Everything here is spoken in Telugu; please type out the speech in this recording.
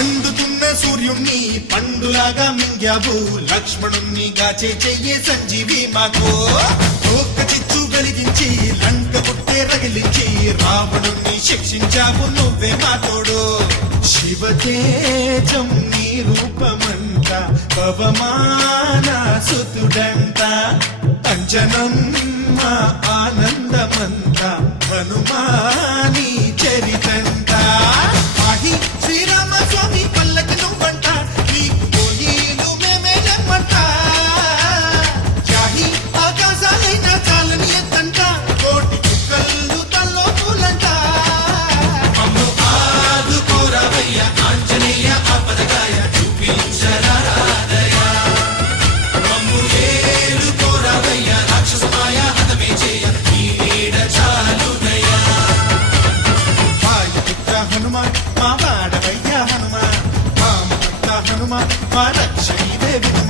మండుతున్న సూర్యుణ్ణి పండులాగా మింగావు, లక్ష్మణుణ్ణి గాచే చెయ్యే సంజీవి మాకు. ఒక్క చిచ్చు వెలిగించి లంక పుట్టే రగిలించి రావణుణ్ణి శిక్షించావు నువ్వే మా తోడు. శివతేజం నీ రూపమంట, పవమాన సుతుడంట, అంజనం మా ఆనందమంత, హనుమాని చరితంట. ఆహి శ్రీరామ స్వామి పల్లకి నువ్వంట, నీకు పోయిలు మేమే జన్మంట. యాహి ఆకాశాలైన చాలని ఎత్తంట, కోటి చుక్కలు తల్లో పూలంట. అమ్ము ఆదుకోరవయ్య ఆంజనేయ ఆపదగాయ, చూపించరాదయ. అమ్ము ఏలుకోరవయ్య రాక్షసమాయ, హతమే చేయ నీ నీడ చాలునయ. వాయుపుత్ర హనుమాన్ మా వాడవయ్య హనుమాన్, వామపుత్ర హనుమాన్ మా రక్ష ఇవే వినుమా.